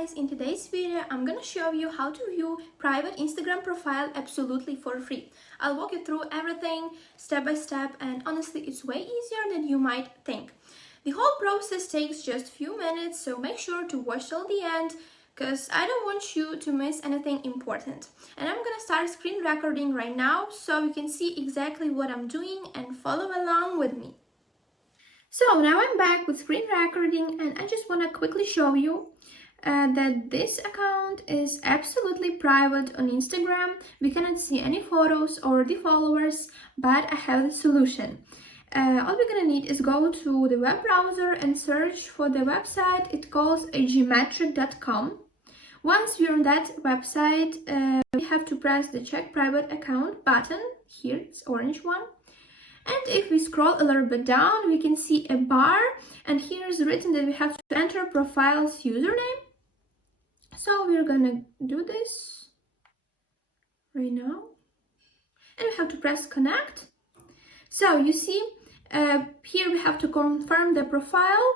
guys, in today's video I'm gonna show you how to view private Instagram profile absolutely for free. I'll walk you through everything step by step, and honestly it's way easier than you might think. The whole process takes just a few minutes, so make sure to watch till the end because I don't want you to miss anything important. And I'm gonna start screen recording right now so you can see exactly what I'm doing and follow along with me. So now I'm back with screen recording, and I just want to quickly show you that this account is absolutely private on Instagram. We cannot see any photos or the followers, but I have the solution. All we're gonna need is go to the web browser and search for the website. It calls gmetric.com. Once we're on that website, we have to press the check private account button. Here it's orange one. And if we scroll a little bit down, we can see a bar, and here is written that we have to enter profile's username. So we're gonna do this right now, and we have to press connect. So you see here we have to confirm the profile,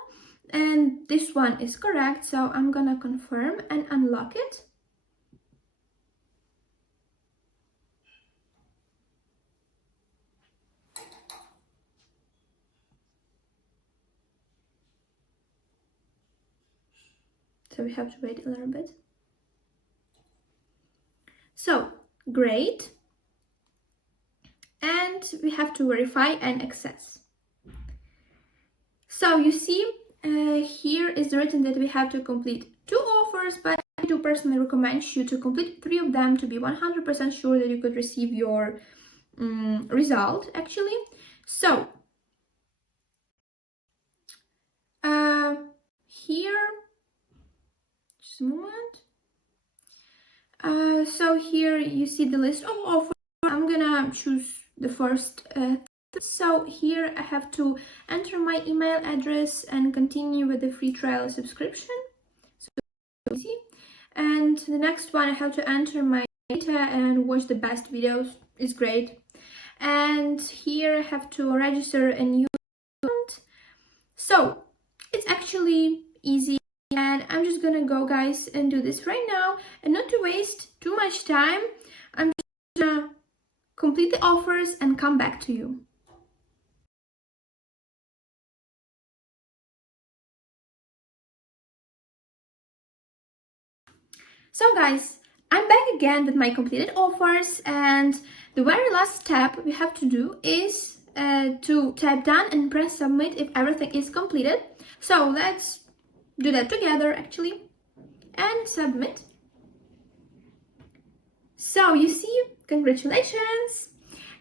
and this one is correct, so I'm gonna confirm and unlock it. So we have to wait a little bit. So, great. And we have to verify and access. So you see, here is written that we have to complete 2 offers, but I do personally recommend you to complete 3 of them to be 100% sure that you could receive your result, actually. So, here, just a moment. So here you see the list of offers. I'm gonna choose the first. So here I have to enter my email address and continue with the free trial subscription. So easy. And the next one I have to enter my data and watch the best videos. Is great. And here I have to register a new account. So it's actually easy. And I'm just gonna go, guys, and do this right now, and not to waste too much time, I'm just gonna complete the offers and come back to you. So guys, I'm back again with my completed offers, and the very last step we have to do is to tap done and press submit if everything is completed. So let's do that together, actually, and submit. So you see, congratulations,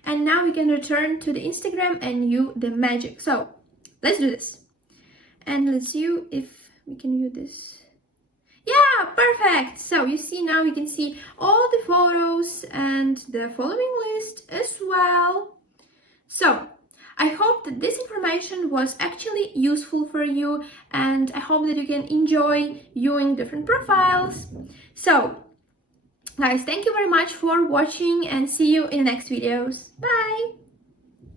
and now we can return to the Instagram and view the magic. So let's do this, and let's see if we can view this. Yeah, perfect. So you see, now we can see all the photos and the following list as well. So I hope that this information was actually useful for you, and I hope that you can enjoy viewing different profiles. So guys, thank you very much for watching, and see you in the next videos. Bye!